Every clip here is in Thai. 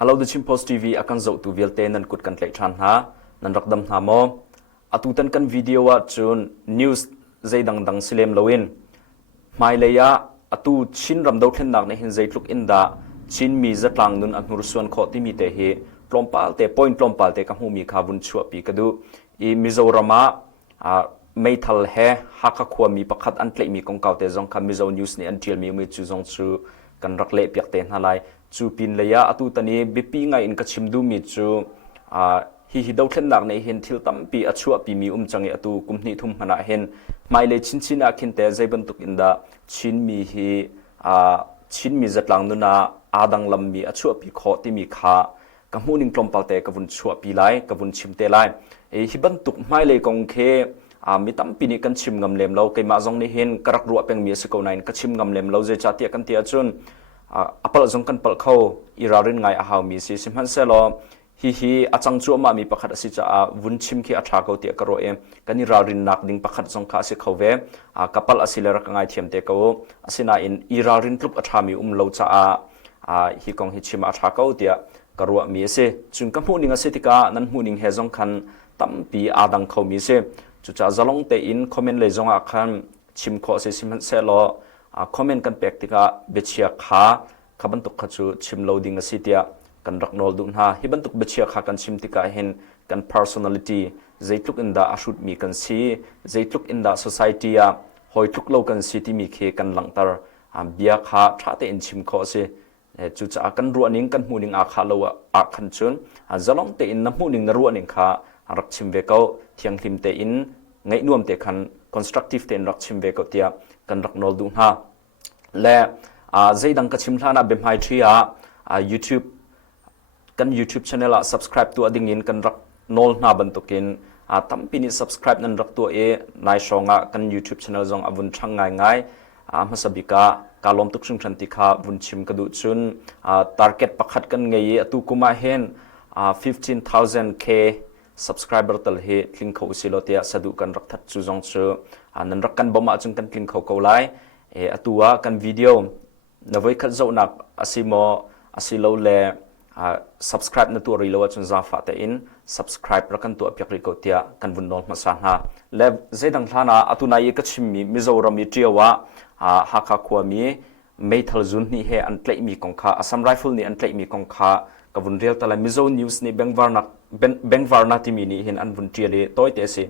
Hello the Chimpos TV akan zo tu vialte nan kut kan tlai than ha nan rakdam ha mo atutan kan video wa chun news zai dang silem loin mai leya atu chin ram do thlen nak ne hin zai tluk in da chin mi zatlang nun anur suan kho ti mi te he tlompal te point tlompal te ka hu mi kha bun chua pi kadu I Mizorama meithal he haka khwa mi pakhat an tlai mi kong kaw te zong kha Mizo news ni an tial mi chu zong chu kan rak le piak te halai chu pin leya atu tani bipi ngai in ka chimdu mi chu hi do thlen nak nei hin thil tam pi achua pi mi changi atu kumni thum hana hen mai le chinchina khin te zaiban tuk inda chin mi hi chin mi zatlang nuna adang lam mi achua pi kho ti mi kha ka muning tlompal te ka bun chua pi lai ka bun chim te lai hi ban tuk mai le kong khe mi tam pi ni kan chim ngam lem lo ke ma zong ni hen karak ruwa peng mi se ko nain ka chim ngam lem lo je cha ti kan ti achun apal zong kan pal kho irarin ngai a haw mi si simhan se lo hi achang chu ma mi pakhat asi cha vun chim khi atha ko ti ka ro em kani irarin nak ding pakhat zong kha se khove kapal asiler ka ngai thiam te ko asina in irarin tlup atha mi lo cha hi kong hi chim atha ko tia ka ro mi se chung ka mu ning ase tika nan mu ning he zong khan tam pi adang kho mi se chu cha zalong te in comment le zong a khan chim kho se simhan se lo comment kan pek tika bechia kha khaban tuk khachu chim loading asitia kan raknol dun ha hiban tuk bechia kha kan chim tika hen kan personality zaitluk in da ashut mi kan si zaitluk in da society a hoitluk lo kan city mi khe kan langtar bia kha thate in chim kho se chu cha kan ruaning kan muning a kha lo a khan chun zalong te in na muning na ruaning kha rak chim ve ko thiang hlim te in ngai nuam te khan constructive te rak chim ve ko tia kan raknol dun ha le zaidang ka chim thlana bem hai thia YouTube kan YouTube channel a subscribe tu ading in kan rak nol na ban tokin tampini subscribe nan rak tu e nai shonga kan YouTube channel zong avun thang ngai masabika kalom tuk sung thanti kha bun chim kadu chun target pakhat kan ngei atu kuma hen 15,000k subscriber tal he tling kho silotia sadu kan rak that chu zong chu nan rak kan boma chung kan tling kho ko lai atua kan video navoi khat zo nak asimo asilo le subscribe na tu ri lo chun za fa te in subscribe rakan tu apyak ri ko tia kan bun nol masa ha le zedang thana atuna ye ka chimmi Mizoram mi tiawa hakha khwa mi meithal zun ni he an tlai mi kong kha Assam rifle ni an tlai mi kong kha ka bun real tala Mizo news ni bengwarna ti mi ni hin an bun tiale toy te se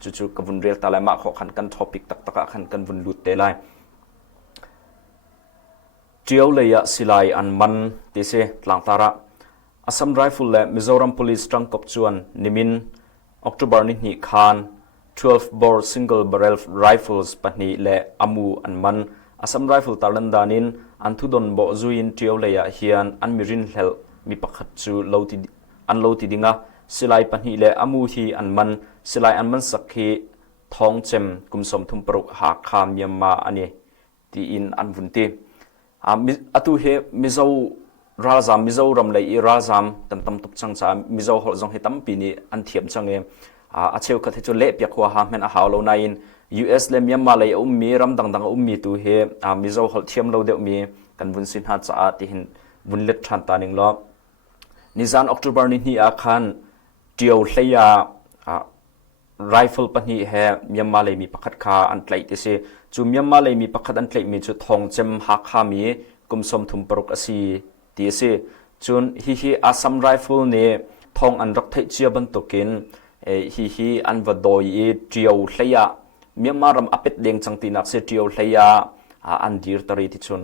chu ka bun real tala ma kho khan kan topic tak khan kan bun lut te lai tiaw leya silai an man te se tlangtara Assam rifle le Mizoram police strong kop chuan nimin October ni ni khan 12 bore single barrel rifles pani le amu an man Assam rifle talandanin anthudon bo zuin tiaw leya hian an mirin hel mi pakhat chu loti dinga silai pani le amu hi an man silai an man sakhi thong chem kumsom thumpro ha kham yamma ani ti in an vunti atu he ralzam Mizoram le ralzam kan tam tuk chang cha Mizo hol zong he tam pi ni an thiam change acheu ka the chu le pya khwa ha men a haw lo na in US le Myanmar le mi ram dang mi tu he Mizo hol thiam lo de mi kan bun sin ha cha ti hin bun let than ta ning lo nizan October ni hi a khan tiaw hleya rifle pani he Myanmar le mi pakhat kha an tlai ti se chu Myanmar le mi pakhat an tlai mi chu thong chem ha kha mi kumsom thum paruk asi ti se chun hi Assam rifle ne thong an rak thai chia ban tokin hi an vadoi e tiaw hleya Myanmar ram apet deng changti nak se tiaw hleya an dir tari ti chun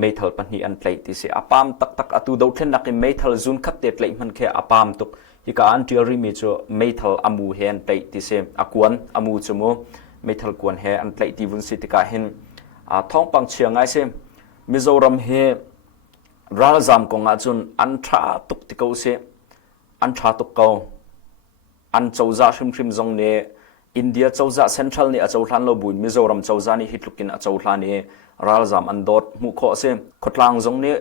meithal pani an tlai ti se apam tak atu do thlen nak meithal zun khat te tlai man khe apam tuk hi ka an tiaw ri mi chu meithal amu he an tlai ti se akuan amu chumo meithal kuan he an tlai ti vun sitika hin thong pang chiangai se Mizoram he ralzam ko nga chun an tha tuk ti ko se an tha tuk ko an chauza shrim zong ne India chauza central ni a chauhlan lo buin Mizoram chauza ni hitlukin a chauhlan ni ralzam an dot mu kho se khotlang zong ne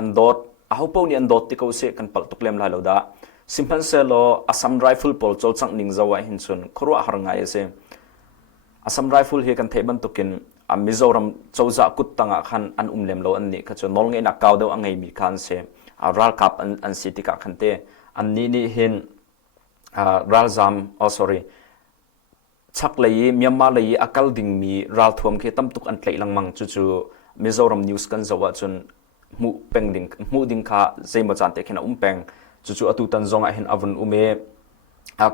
an dot a hopo ni an dot ti ko se kan pal tuklem lai lo da simpan se lo Assam rifle pol chau chang ning zawa hin chun khorwa har ngai se Assam rifle he kan theiban tukin Mizoram chauza kut tanga khan an umlem lo an ni kha chu nol nge na kaw do angai mi khan se รัลกับอันสิติกาคันเตอันนี้นี่เห็นralzam sorryชักเลยเมียนมาเลยอากาศดิ่งมีรัลทวมคือตั้มตุกอันเตลังมังจู่ๆมิโซรัมนิวส์กันจะว่าจนมูเป็งดิ่งมูดิ่งข้าใจมาจันเตะขณะเป็งจู่ๆอตุตันจงเห็นอวันเม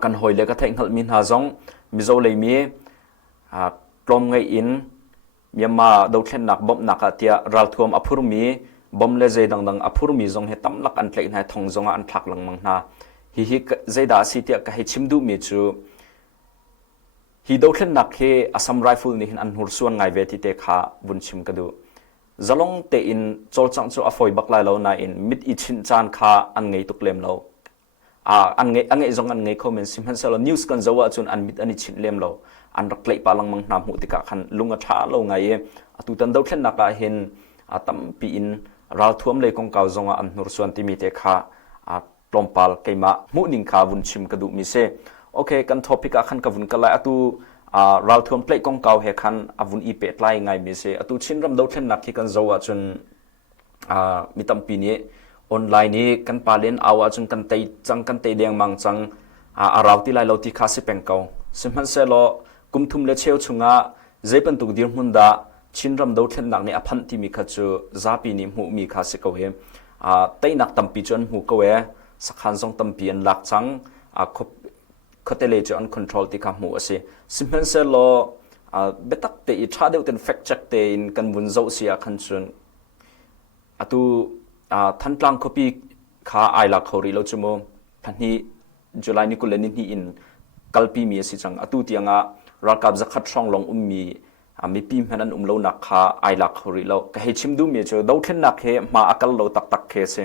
กันหอยเล็กก็แทงหัลมินหาจงมิโซเลยมีกลมไงอินเมียนมาดาวเทนนักบ่มนักเตียรัลทวมอภูมิบ่มเลเจดังอภูมิจงเห็นตั้มลักอันเตะในทองจงอันทักลังมังนาฮิใจด่าสิเตียก็ให้ชิมดูมีจู่ฮิดาวเทนนักเฮอสัมไรฟิลนี่อันหัวส่วนไงเวทีเตะขาบุญชิมกันดูจะลงเตอินโจลจังจู่อฟอยบักไลเรานาอินมิดอิชินจานขาอันไงตุกเลมเราอันไงจงอันไงคอมเมนต์สิมันเซลล์นิวส์กันจะว่าจนอันมิดอันอิชินเลมเราอันรักเล็กปาลังมังนำหูติกะขันลุงอัฐาเราไงตุตันดาวเทนนักเห็นตั้มปีอินรัลทวมเลยกงเก่าจงอันหัวส่วนที่มีเตะขาลมปาลเกมามุนิงขาบุญชิมกระดูมิเซโอเคกันทอปิกขันกบุญกันไลอตูเราทวมเพลกงเก่าเฮขันอบุญอีเปตไลไงมิเซอตูชินรำดาวเทนนักที่กันจะว่าจนมีตั้มปีนี้ออนไลน์นี้กันปาเลนเอาจนกันเตยจังกันเตยเดียงมังจังเราที่ไลเราที่คาสิเป็นเก่าสิมันเซลกุมทุมเลเชลชุงะเจเป็นตุกดิรมุนดาชินรำดาวเทนนักเนี่ยอพันที่มีขจูซาปีนี้หูมีคาสิเกวเตยนักตั้มปีจนหูเกวสักขันทรงตั้มปีอันหลักจังคเตเลจอันคอนโทรลที่ข้ามูอาศัยสิมันเซลเบตักเตยชาเดียวเป็นแฟกจักเตยกันบุญเจ้าเสียขันจนตูท่านกลางคบีข้าไอหลักเขารีเราจมูกท่านนี้จุลัยนิคุเลนินี่อินกัลปีมีสิจังตูที่ยังรักกับจักขัดช่องลงมีปีมันนั้นเราหนักข้าไอหลักเขารีเราก็ให้ชิมดูมีเจอดาวเทนนักเฮมาอักลเราตักเคเซ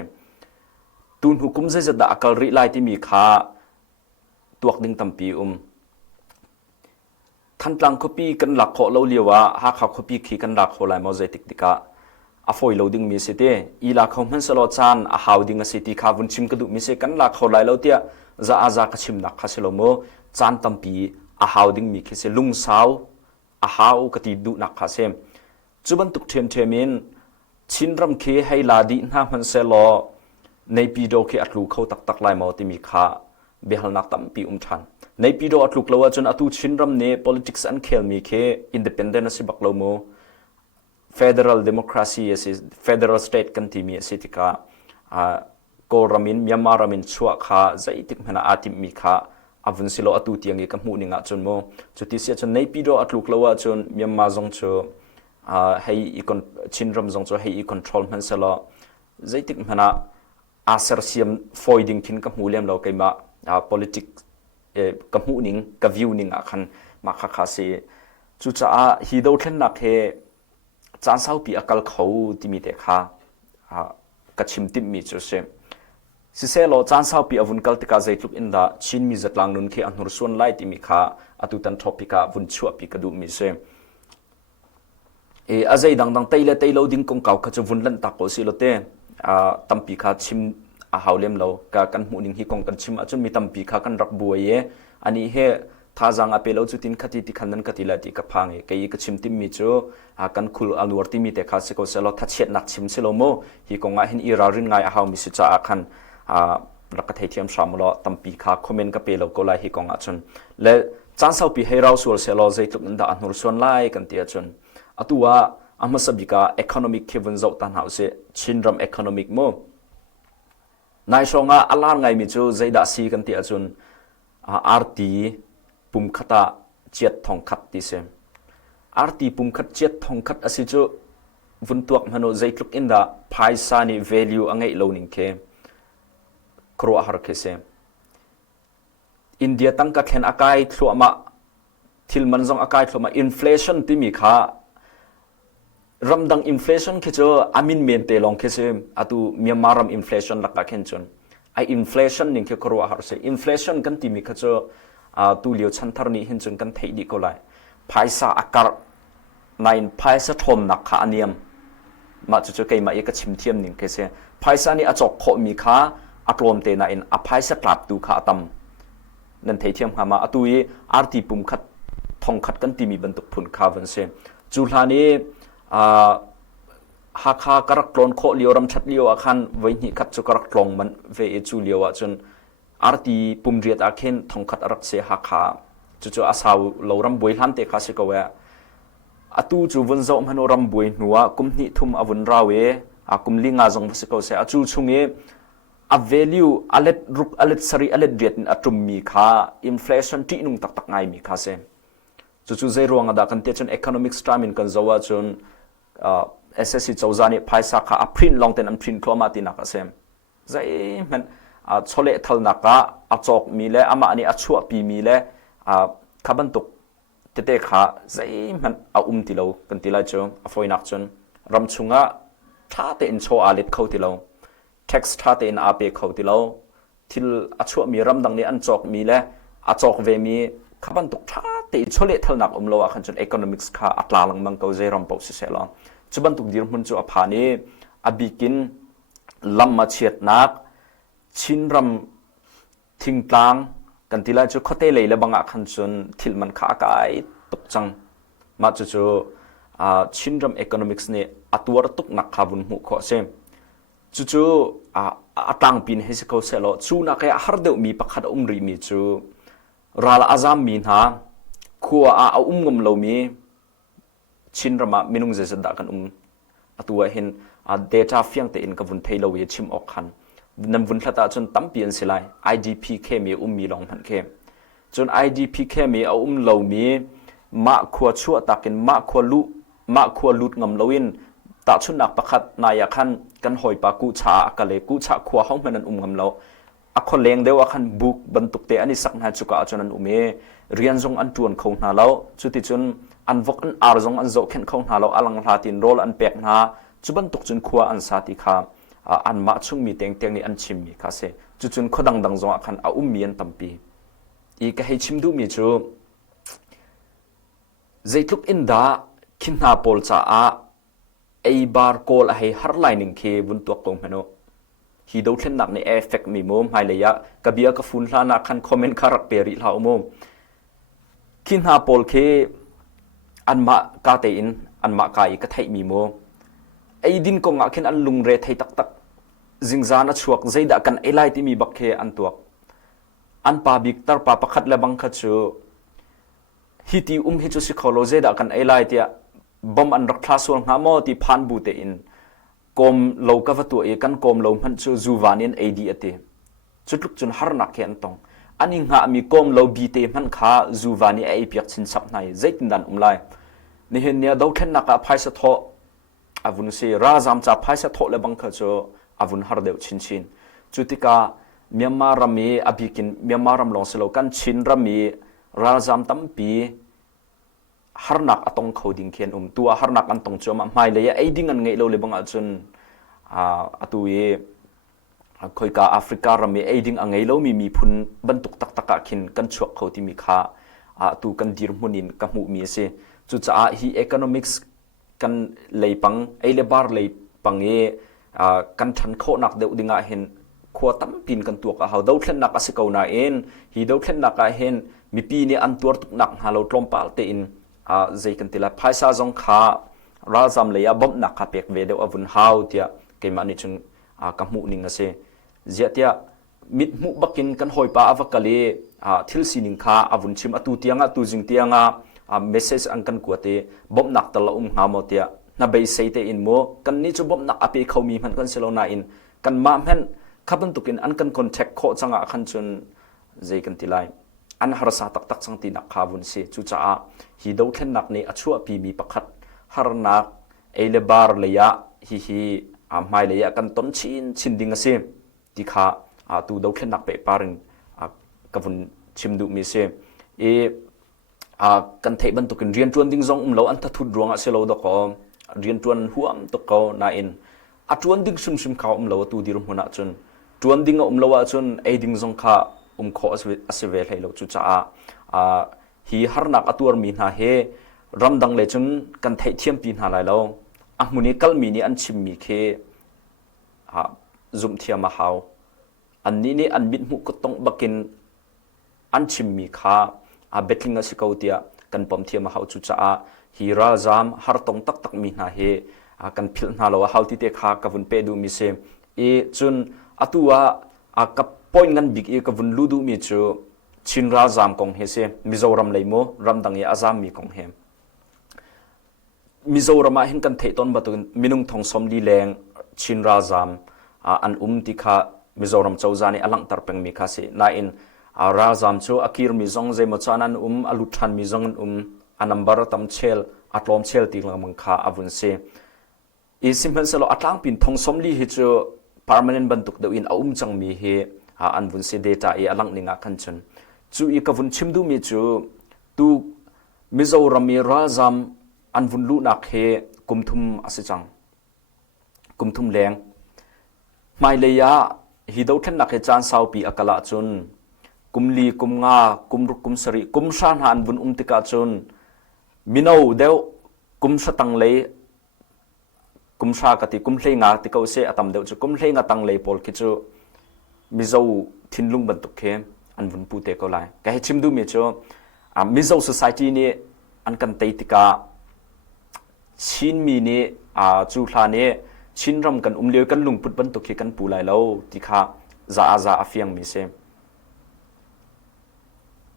ตูนหุกุมเจจะด่าอักลริไลที่มีข้าตัวดิ่งตั้มปีท่านกลางคบีกันหลักเขาเราเลียวว่าหากเขาคบีขี้กันหลักเขาลายมอเจติกติกาอฟอยเราดิ่งมีสิเตอีหลักเขามันสลอจานหาวดิ่งสิติข้าวุนชิมกระดูมีสิกันหลักเขาลายเราเตียจะอาจากชิมหนักข้าเสลโมจานตั้มปีหาวดิ่งมีแค่เสลุงสาวหาวกติดุหนักข้าเสมจุบันตุกเทียมมินชินรำเคให้ลาดีน่ามันเสลอในปีโดเคอัตลูเขาตักลายมอติมีข้าเบลนักตั้มปีชันในปีโดอัตลูกเราจนอตุชินรำเน่ politics อันเคลมีเค independent สิบักเราโม federal democracy สิ federal state กันที่มีสิติกาโกรามินเมียนมารามินชัวข้าใจติกมันอาติมีข้าอวุนสิโลอตุที่ยังเอกมูนิงจนโมจุดที่เสียจนในปีโดอัตลูกเราจนเมียนมาจงโจให้อีกคนชินรำจงโจให้อีก control มันสิโลใจติกมันอาเซอร์เซียมฟอยดิ้งคินกับมูเลียมเราเกี่ยมาpolitics กับมูนิงกับวิวนิงขันมาข้าข้าเสียจุดจ้าฮิโดเทนนักเฮจานเศร้าปีอากาศเขาที่มีแต่ข้ากระชิมติมีจุดเสสิเซโลจานเศร้าปีอวุนกัลติกาใจทุกอินดาชินมีจัดลังนุนเคอันนุรส่วนไล่ที่มีข้าอตุตันทอปิกาวุนชัวปีกระดูมีเสอาใจดังเตยเลเตยเราดิ้งกงเก่าขจวุนลันตักโอสิโลเตตั้มปีข้าชิมหาวเลี้ยมเรากันมูนิงฮิกงกันชิมจนมีตั้มปีข้ากันรักบัวเย่อันนี้เฮท้าจังอเปเราจุดทินคติที่ขันนั้นคติละที่กับพังเกย์ก็ชิมติมมิจูกันคุลอันวัร์ติมีแต่ข้าสิโกเซลทัดเช็ดนักชิมเซลโมฮิกงเห็นอีรารินไงหาวมิสิจ้าขันรักเทียมสามล้อตั้มปีข้าคอมเมนต์กับเปเราก็ไล่ฮิกงจนและจานเสาปีให้เราส่วนเซลใจตุกันดาอันนุรส่วนไล่กันเตียจนตัวอามาสบิกา economic เควันเจ้าตันหาวเสชินรำ economic โมนายชงอาลาไงมิจูใจด่าซีกันเตียจนอาร์ตีปุ่มขัดเจ็ดทองขัดดิเซมอาร์ตีปุ่มขัดเจ็ดทองขัดอาศัยจูวุ่นตัวมันโอใจลุกอินดาไพซานี value อังไงโลนิงเคครัวฮาร์เคเซมอินเดียตั้งกัดเห็นอากาศทัวมาทิลมันจงอากาศทัวมา inflation ที่มีค่ารำดัง inflation คือจะอามินเมนเตลองคือเซมอะตูเมียนมารำ inflation ลักกันเห็นจนไอ inflation นี่คือครัวหาร์เซ inflation กันที่มีคือจะตูเลียวชันทาร์นี่เห็นจนกันเทียดีก็เลยภายษาอากาศในภายษาทมนักขาเนียมมาจะเกี่ยมาเอกชิมเทียมนี่คือเซภายษานี่อาจจะขอมีค่าอัตรวมเตนะอินอภายษากลับดูขาตั้มนั่นเทียมหามาอะตูยอาร์ติปุ่มขัดทองขัดกันที่มีบรรทุกผลคาร์บอนเซจุลานี้ หากกระกลอนโคเลียวรำชัดเลียวอาคันไว้นี่ขัดจุกระกลองมันเวจูเลียวจนอาร์ตีปุ่มเรียดอาเคนทองขัดรักเสียหากจู่อาสาวเรารำบวยลันเตคาสิกเวอตูจู่วันโจมันรำบวยหนัวกุมนิทุมอวันราเวกุมลิงาจงสิกเสียจู่ชุงเอvalue อเล็ดรุกอเล็ดสรีอเล็ดเรียดอัตรุมมีค่า inflation ที่นุ่งตักไงมีค่าเสียจู่ใจรวงอดากันเตจน economic strain กันจะว่าจนSSC เจ้าจานี่ภายสักอัพรินลองเต็นอันพรินคลอมาตินักเสียใจมันชเลทัลนักอัจอกมีเล่อามาอันนี้อัจฉวปีมีเล่ขับันตุกเตะขาใจมันติโลกันติลาจงฟอยนักจนรำชุงท่าเตนโชอาลิดเข้าติโลtext ท่าเตนอาเปเข้าติโลทิลอัจฉวมีรำดังนี้อันจอกมีเล่อัจอกเวมีขับันตุกท่าเตนชเลทัลนักโลอาขันจน economics ขาอัตลาลังมังเกาเจรำปอกสิเซลจุบันตุกดีรมุนจูอภานีอบิกินลำมาเฉียดนักชินรำทิ้งกลางกันทีละจูข้อเตเลยและบางอันจนทิลมันขากายตกจังมาจู่ชินรำ economics เนี่ยอัตัวตุกนักขาบุญหูข้อเซมจู่ตั้งปีนให้สิเขาเสลจูนักฮาร์เดวมีปักขัดรีมีจูราลอาซามมีนะขัวงมเรามีชินรำมินุงเจษดากันตัวเห็นdata เฟียงแต่อินกับวุนเทโลยชิมออกขันนำวุนทัตาจนตั้มเปลี่ยนสิไล IDP เคมีมีลองพันเคจน IDP เคมีเรามีมาขัวชั่วตากินมาขัวลุดงำลวินตาชุนนักประคัดนายขันกันหอยปากูชากะเลกูชาขัวห้องมันงำเราคนเลงเดียวขันบุกบรรทุกเตอันนี้สักนาจุกอาจนันเรียนจงอันจวนเขาหน้าเราจุดที่จนอันวกอันอาร์จงอันโจเข็นเขาหน้าเราอลังลาตินโรลอันเปียกหน้าจุบันตกจนขัวอันสาธิขาอันมาชุ่มมีเตียงนี่อันชิมมีคาเซจุดจนขดังจงขันมีอันตั้มปีอีกให้ชิมดูมีจูใจลุกอินดาขินหาโพลจ้าไอบาร์โกลให้ฮาร์ไลนิ่งเคบุนตัวกงเมโนฮีดูเช่นนักในเอฟเฟกมีมุมหายเลยะกับเบียกับฟุ้นลานักขันคอมเมนต์คารักเปริลาอุโมขินหาโพลเคอันมากาเตอินอันมากายก็ไทยมีมุมไอ้ดินกงอ่ะขินอันลุงเรทให้ตักจิงจานัชวกใจดักกันไอไลที่มีบักเคอันตัวอันปาบิกตาร์ปาปักขัดเลบังขัดจูฮิติฮิจูสิขอโลใจดักกันไอไลที่บอมอันรักคลาสวงหามอที่พันบูเตอินกอมโลกาฟตัวเอกันกอมโลมันจูจูวานินไอดีเอเตจุดลุกจนฮาร์นักเขียนตองอันนี้หามีกอมโลบีเตมันขาจูวานิไอเปียกสินสับในใจตินดันไลนี่เห็นเนี่ยดาวเข็นนักพายสะทออาวุนเสียราจามจับพายสะทอเลบังขัดจูอาวุนฮาร์เดวชินจุดที่กาเมียมารามีอภิกินเมียมารัมลองสโลกันชินรามีราจามตั้มปีฮาร์นักอัตงเขาดิ้งเขียนตัวฮาร์นักอันตงจอมไม่เลยไอ้ดิ้งอันไงเราเลยบังอาจนตัวเอคอยกาแอฟริการามีไอ้ดิ้งอันไงเรามีพุนบรรทุกตักขินกันชวกเขาที่มีค่าตัวกันดีรมุนินกับหูมีเสจุดจะฮีเอคอนอมิกส์กันเลยปังไอเลบาร์เลยปังกันทันโคนักเดียวดิ่งเห็นขวดตั้มปีนกันตัวเขาดาวเช่นนักสิเกาหน้าเอ็นฮีดาวเช่นนักเห็นมีปีนี้อันตัวตุกนักหาเราตรมปาลเตอินใจกันทีละภายซาจงขาราจำเลยบ่มนักขับเปียกเวเดอวุนฮาวเดียเกี่ยมันนี่จงกำมุนิงเสเจียเดียมิดมุบักินกันหอยปาอวกาลีทิลสินิงขาอวุนชิมอตูเตียงตูจิงเตียงเมสเซจอันกันกวดบ่มนักตละหาโมเตียนับไปเสยเตอินโมกันนี่จะบ่มนักอภิเขามีมันกันเซโลนาอินกันมาเห็นขับตุกินอันกันคอนแทคโคจังขันจนใจกันทีไรอันฮาร์ซาตักสังตีนักขาวุนเสจุจ้าฮีดาวเข็นนักนี่อัชัวปีมีปักขัดฮาร์นักเอเลบาร์เลยะฮีไม่เลยะกันต้นชินดิ้งเสที่ขาตูดาวเข็นนักเปปาริงกับวุนชิมดูมีเสกันเทบันตุกินเรียนจวนดิ้งซองเราอันทัดทุดรวงเสลาวดอกเรียนจวนหัวตกเขานาอินจวนดิ้งซุมเขาเราตูดีรุมหัวหน้าจนจวนดิ้งเราจนไอดิ้งซองข้าขออสเวลให้เราจุจ้าฮีฮาร์นักตัวมีนาเฮรำดังเลยจนกันเทเทียมปีนาไรเรามุนีกัลมีนี่อันชิมมีเคซุมเทียมาฮาวอันนี้นี่อันบิดมุกต้องบักินอันชิมมีข้าเบตลิงสิกาวเตียกันปมเทียมาฮาวจุจ้าฮีราจามฮาร์ตงตักมีนาเฮ kan phil na lo how ti te kha ka vun pe du mi se e chun atua ka point ngan big e ka vun lu du mi chu chin ralzam kong he se Mizoram leimo ramdang e Assam mi kong he Mizoram a hin kan thei ton ba tu minung thong som li leng chin ralzam an ti kha Mizoram chawzani alang tarpeng mi kha se na in ralzam chu akir mi zong ze mo chanan aluthan mi zong anambar tam chel atlom chel ti lang kha avun se e simple selo atlang pin thong som li hi chu permanent bantuk de in chang mi he an vun se data e alang ninga khan chun chu i ka vun chimdu mi chu tu Mizoram mi ralzam an vun lu nak he kumthum asichang kumthum leng mai leya hi do thlen nak he chan sau pi akala chun kumli kumnga kumruk kumsari kumshan han vun tika chun mino deu kumsa tang le kumsha kati kumhlei nga ti ko se atam deu chu kumhlei nga tang le pol ki chu mizo thinlung ban tuk khe an vun pu te ko lai ka he chimdu mi chu mizo society ni an kan tei tika chin mi ni chu thla ne chin ram kan leo kan lung put ban tuk khi kan pu lai lo ti kha za afiang mi se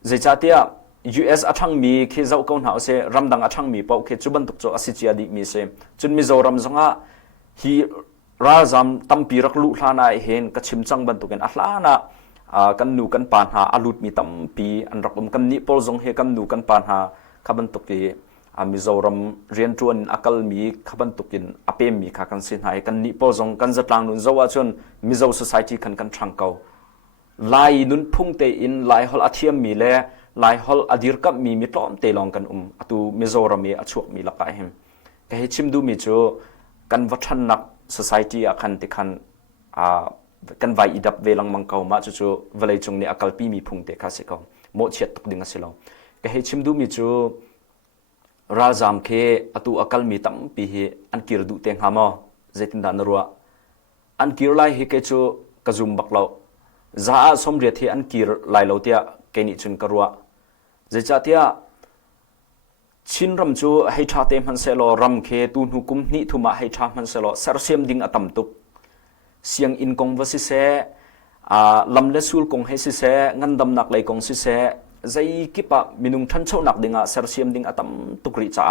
zechatia US athang mi khi zau kaun hau se ramdang athang mi pau khe chuban tuk cho asichia di mi se chun Mizoram zonga hi ralzam tampi rak lu thlana hen ka chimchang ban tuken ahlana kan nu kan pan ha alut mi tampi an rakum kan ni pol zong he kan nu kan pan ha khaban tuki Mizoram rian tuan akal mi khaban tukin apem mi kha kan sin hai kan ni pol zong kan zatlang nun zawa chun Mizo society kan thangkau lai nun phung te in lai hol athiam mi le lai hol adir kap mi tlom te long kan atu Mizoram mi achuak mi laka hem ka he chimdu mi chu kan wathan nak society akhan te khan kan vai idap velang mangkau ma chu velai chung ni akal pi mi phung te kha se ko mo chet tuk ding asilo ka he chimdu mi chu ralzam khe atu akal mi tam pi hi an kir du teng hamo zetin dan ruwa an kir lai hi ke chu kazum baklo za somria thi an kir lai lo tia ke ni chun karwa zechatia chinram chu hei tha te man se lo ram khe tu nu kum ni thuma hei tha man se lo sarsem ding atam tuk siang in kong va si se lam le sul kong he si se ngandam nak lai kong si se zai kipa minung than chau nak dinga sarsem ding atam tukri cha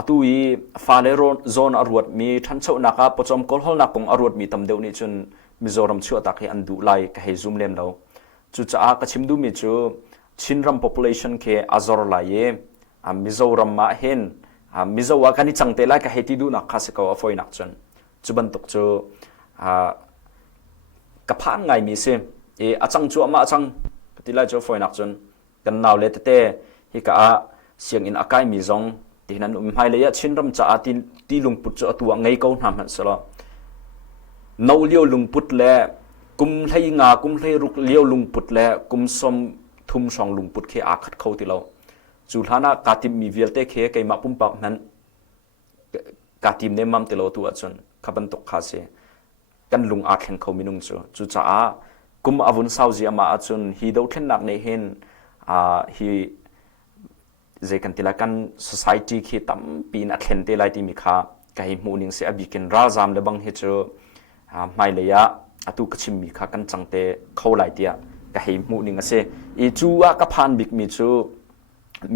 atui falero zone arwat mi than chau naka pochom kol hol na kong arwat mi tam deu ni chun Mizoram chu atak he andu lai ka he zoom lem lo chu cha ka chimdu mi chu chinram population ke azor la ye Mizoram ma hen Mizowa kani changte lai ka heti du nak khase ko afoi nak chun chuban tuk chu ka phan ngai mi se e achang chu ama achang tilai chu foi nak chun kan naw le te hi ka siang in akai mi zong tinan hai le ya chinram cha ti lungput chu atua ngai ko nam han sala nau liao lungput le kum hlei nga kum hlei ruk liao lungput le kum som thum song lungput khe akhat khau ti lo chu thana katim mi velte khe keima pum pak nan katim ne mam ti lo tu achun khaban tok kha se kan lung a khen khau minung chu cha kum avun sauji ama achun hi do thlen nak ne hen hi je kan tilakan society khi tam pin a thlen te lai ti mi kha kai mu ning se abikin ralzam le bang he chu mai leya atu kachim mi kha kan changte khau lai tia ka hei mu ning ase e chuwa ka phan big mi chu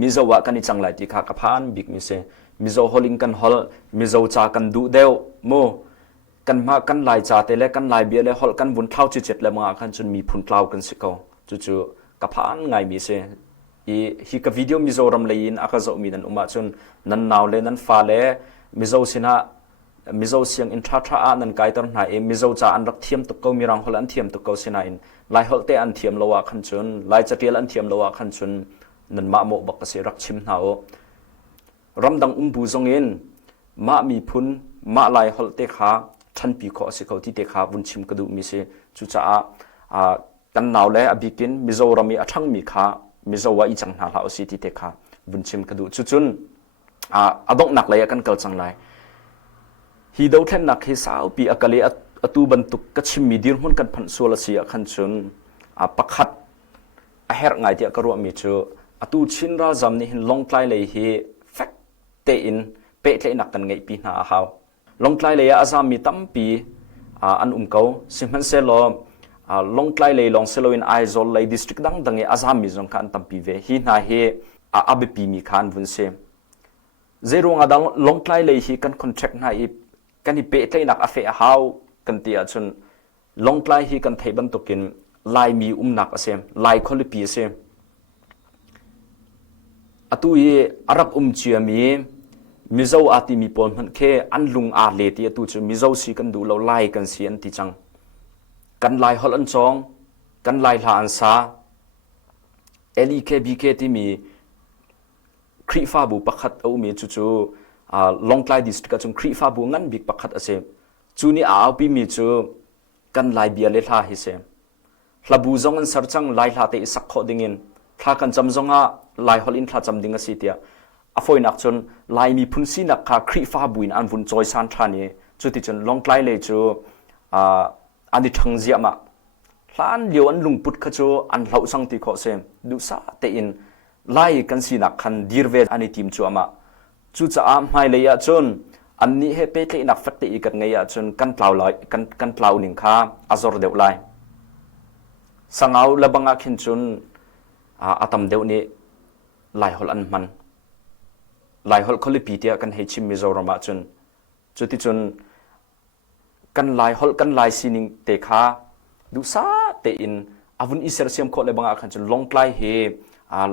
Mizowa kani chang lai ti kha ka phan big mi se Mizo holing kan hol Mizo cha kan du deu mo kan ma kan lai cha te le kan lai bia le hol kan bun thau chi chet le ma khan chun mi phun tlau kan siko chu ka phan ngai mi se e hi ka video Mizoram lein aka zo mi nan chun nan naw le nan fa le Mizo sina Mizo siang in tha nan kai tar na e Mizo cha an rak thiam tuk ko mirang hol an thiam tuk ko sina in lai hol te an thiam lowa khan chun lai chatial an thiam lowa khan chun nan ma mo bak se rak chim na o ramdang bu zong in ma mi phun ma lai hol te kha than pi kho se ko ti te kha bun chim ka du mi se chu cha kan naw le abikin Mizoram mi athang mi kha Mizowa i chang na la o si ti te kha bun chim ka du chu chun adok nak lai kan kal chang lai hi do thlen nak hi sau pi akale atu bantuk ka chim mi dir hun kan phan suala sia khan chun pakhat a her ngai tia ka ro mi chu atu chin ralzam ni hin long tlai lei hi fact te in pe tle nak kan ngai pi na haw ลงไกลเลยอาซามีตั้มปีอันเขาสิมันเซลลงไกลเลยลงเซลวินไอโซลเลยดิสตริกดังอาซามีจงคันตั้มปีเวฮีน่าเฮอาเบปีมีคันวุ้นเซเจรงอาดังลงไกลเลยฮีกันคอนแทคน่าอีกันฮีเปะเลยนักอาเฟะฮาวกันตีอาจนลงไกลฮีกันไทยบันตุกินลายมีนักเซมลายคอลิปีเซมอตุยอารักเชียมีมิโซอาติมีปนมันแค่อันลุงอาเลตีอตุจูมิโซสีกันดูเราไล่กันเสียนที่จังกันไล่ฮอลันจองกันไล่ลาอันซาเอลีเคบีเคที่มีครีฟาบูปักขัดเอามีจูลงไกลดิสตริกจงครีฟาบูงั้นบิกปักขัดเซมจูนี่อาปีมีจูกันไล่เบียเลลาฮิเซมลาบูจงอันสัรจังไล่ลาเตอิสักขอดิ่งถ้ากันจำจงอาไล่ฮอลินถ้าจำดิ่งสิเตียอฟอยนักจนไล่มีพุนซีนักคาครีฟาบุยอันวุ่นจอยสันทานี่จุดที่จนลงไกลเลยจูอันนี้ทั้งเสียมาล้านเดียวอันลุงพุทธขจูอันเหล่าสังติขอเซมดูซาเตอินไล่กันซีนักคันดีร์เวอันนี้ทีมจูอามาจูจะอาไม่เลยอะจนอันนี้เฮเปเตนักฟัดเตอีกันไงอะจนกันเปล่าเลยกันเปล่าหนึ่งข้าอาซอร์เดียวไล่สังเอาละบังอาคินจนอาตมเดียวนี้ไล่ฮอลอันมันไล่ฮอลคอลิปีเตียกันให้ชิมมิโซรามาจนจุดที่จนกันไล่ฮอลกันไล่ซีนิงเตคาดูซาเตอินอาวุนอิสราเอลโคเลยบังอาคันจนลงไกลเฮ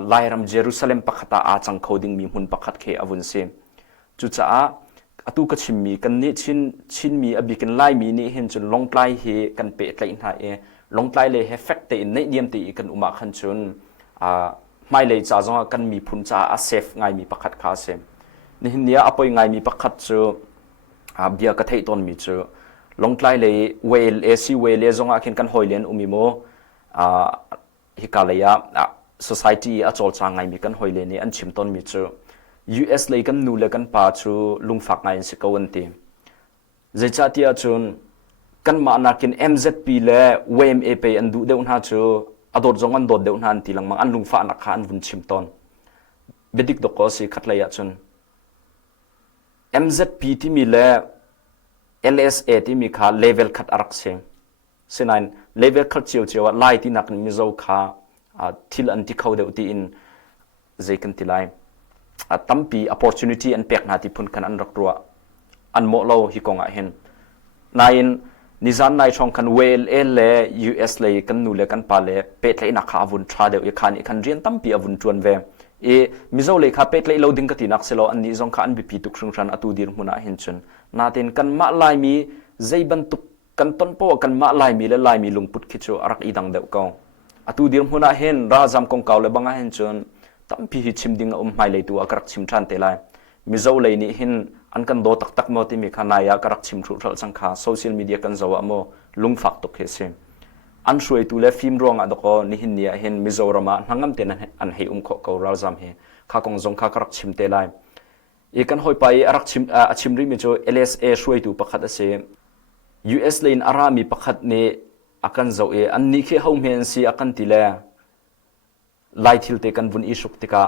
ไล่รำเยรูซาเล็มปักตาอาจังเขาดิ่งมีหุ่นปักขัดเคอาวุนเซมจุดจ้าอตุกชิมมีกันนี้ชินมีอบิกันไล่มีนี่เห็นจนลงไกลเฮกันเปะไกลอินหาเอลงไกลเลยเฮเฟกเตอินในเดียมเตอิกันอุมาคันจนไม่เลยจ้าจงกันมีพุนจ้าอาเซฟไงมีปักขัดคาเซมนี่เนี้ยอภัยไงมีปักขัดจูเบียกระเทยตอนมีจูลงไกลเลยเวลเอซีเวลจงอาคินกันหอยเลียนอุมิโมฮิกาเลยsociety อาจอลจางไงมีกันหอยเลียนนี่อันชิมตอนมีจู US เลยกันนูเลยกันป่าจูลุงฝักไงสิกวันตีเจจ้าที่อาจุนกันมานักิน MZP เลย WMAP อันดูเดวน่าจูอดอจงอันโดดเดวน่าตีหลังมังอันลุงฝักนักขันวุ่นชิมตอนเบดิกดอกก็สิขัดเลยอาจุน MZP ที่มีเลย LSA ที่มีค่า level ขัดอารักเซงเช่นนั้น level ขัดเจียวว่าไล่ที่นักมิโซค่าทิลอันที่เขาเดวตีอินใจกันที่ไล่ตั้มปี opportunity อันเปียกนาที่พุ่นกันอันรักรัวอันโมเราฮิกงอาเห็นนายนิจานนายช่องกันเวลเล่ US เลยกันนูเลยกันปาเล่เป็ดเลยนักข่าววุ่นทราเดียวอีกคันอีกคันเรียนตั้มปีวุ่นจวนเวมิโซเลยข้าเป็ดเลยเราดึงกตินักเสลอันนี้จงข้าอันบิปีตุกชงชันอตูดีร์มุนาเห็นชนนาเต็นกันมาลายมีใจบันตุกกันต้นโปกันมาลายมีและลายมีลุงพุทธคิดโชอารักอีดังเดียวกันอตูดีร์มุนาเห็นราจำกงเก่าเลยบังเห็นชนตั้มปีหิชิมดิ่งไม่เลยตัวกรักชิมชันเตลัยมิโซเลยนี่เห็นอันกันโดตักโมติมีขานายกรักชิมทุรัลสังขาโซเชียลมีเดียกันจะว่าโมลุงฝักตุกเฮเซอันช่วยตัวเลฟิล์มรวงอันก็นี่เห็นเนี่ยเห็นมิโซรามาทั้งงั้นเต็นอันให้ขอเการาจำเฮข้ากงจงข้ากรักชิมเตลัยอีกันหอยไปรักชิมริมิโจ LSA ช่วยตัวประคัดเซ US เลยอารามีประคัดเนี่ยอากันจะอันนี้แค่เขาเห็นสิอากันติเลไล่ทิลเตกันวุ่นอิสุกติกา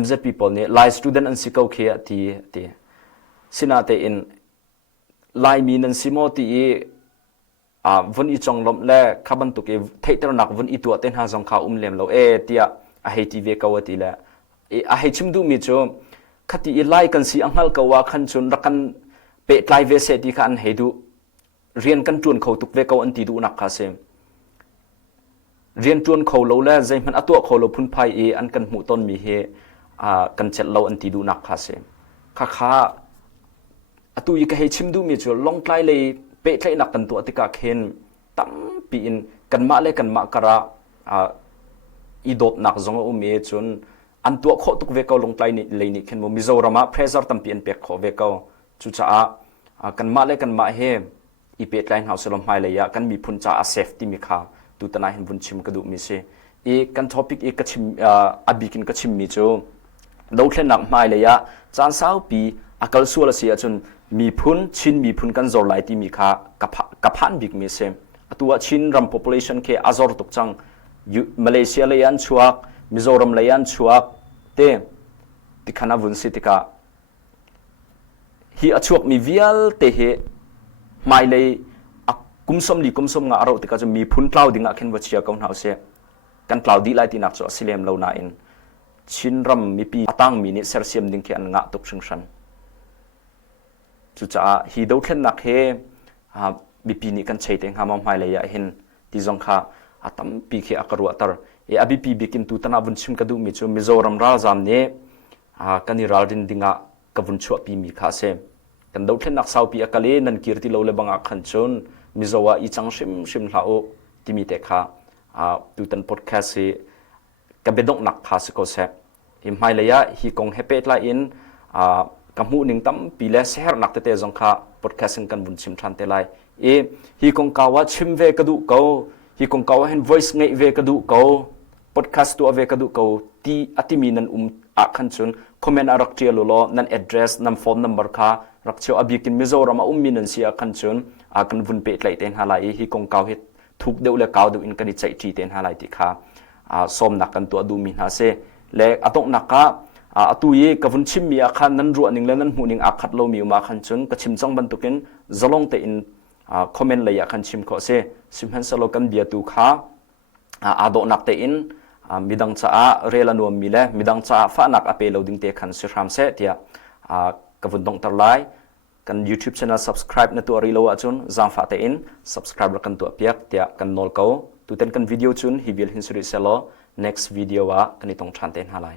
MZ people เนี่ยไล่ student อันสิเขาเขียตีสินาเตอินไล่มีนันสิโมตีวุ่นอิจงลมเล่ขับันตุกเทตระนักวุ่นอิตัวเต็นหาจงข้าเลมเราเตียอาเฮทีเวกาวติเลอาเฮชิมดูมิโจขัดที่ไล่กันสิอังฮัลกาวขันจนรักกันเปไล่เวเสติกันเฮดูเรียนกันจวนเขาตุกเวกาอันตีดูนักคาเซมเรียนจวนเขาเราแล้วใจมันอตัวเขาเราพุ่นภัยอันกันหมู่ต้นมีเฮกันเจ็ดเราอันตีดูนักคาเซมข้าอตุยก็ให้ชิมดูมีจวนลองไกลเลยเปไล่นักกันตัวติกาเคนตั้มปีนกันมาเลยกันมากระอีโดดนักจงเอาเมจนอันตัวโคตุกเวกาลงไกลนี่เลยนี่เข็นว่ามิโซรามาเพรสเซอร์ตั้มปีนเปียกโคเวกาจุจ้ากันมาเลยกันมาเฮอีเป็ดไลน์เฮาส์ลมไฮเลยกันมีพุนจ่าเซฟที่มีค่าตุตนาเห็นบุญชิมกระดูมิเซกันท็อปิกกระชิมบิกินกระชิมมิโจเราเล่นหนักไฮเลยจานสาวปีอากาศส่วนเสียจนมีพุนชินมีพุนกันโจไลที่มีค่ากับพันบิกมิเซตัวชินรัม population เคอาจอร์ตุกจังมาเลเซียเลยอันชัวมิโซรัมเลยอันชัวติขณะวุ่นสิติกา hi achuak mi vial te he mai le kumsom nga aro tika chu mi phun tlau dinga khen wachia kaun hause kan tlau di lai ti nak chu asilem lo na in chinram mi pi atang mi ni sersiam ding ke an nga tuk shan chu cha hi do thlen nak he mi pi ni kan cheiteng ha mam mai le ya hin ti zong kha atam pi khe akaru atar e abi pi bikin tu tana bun chim kadu mi chu mizoram ralzam ne kani raldin dinga kavun chu pi mi kha se kan do thlen nak sau pi akale nan kirti lo le banga khan chun mizowa I chang shim lao timi te kha tu tan podcast se kabedong nak kha se ko se im mai le ya hi kong hepet la in kamu ning tam pi le ser nak te zong kha podcasting kan bun chim than te lai e hi kong kawa chim ve kadu ko hi kong kawa hen voice ngai ve kadu ko podcast tu ave kadu ko ti atimi nan akhan chun comment arak tia lo nan address nam phone number kha rakcho abikin mizoram minan sia khan chun kan vun pe tlai ten halai hi kong kaw hit thuk deu le kaw du in kan chai thi ten halai ti kha som nak kan tu adu min ha se le atong naka atu ye kavun chim mi akhan nan ru aning le nan huning akhat lo mi ma khan chun ka chim chang ban tukin zalong te in comment le ya khan chim kho se simhan salo kan bia tu kha ado nak te in midang cha rela nuam mi le midang cha fa nak ape loading te khan siram se tia kavun dong tar lai kan YouTube channel subscribe na tu ari lo achun zam fa te in subscribe kan tu apiak tia kan nol ko tu ten kan video chun hi bil hin suri selo next video wa kan itong than ten halai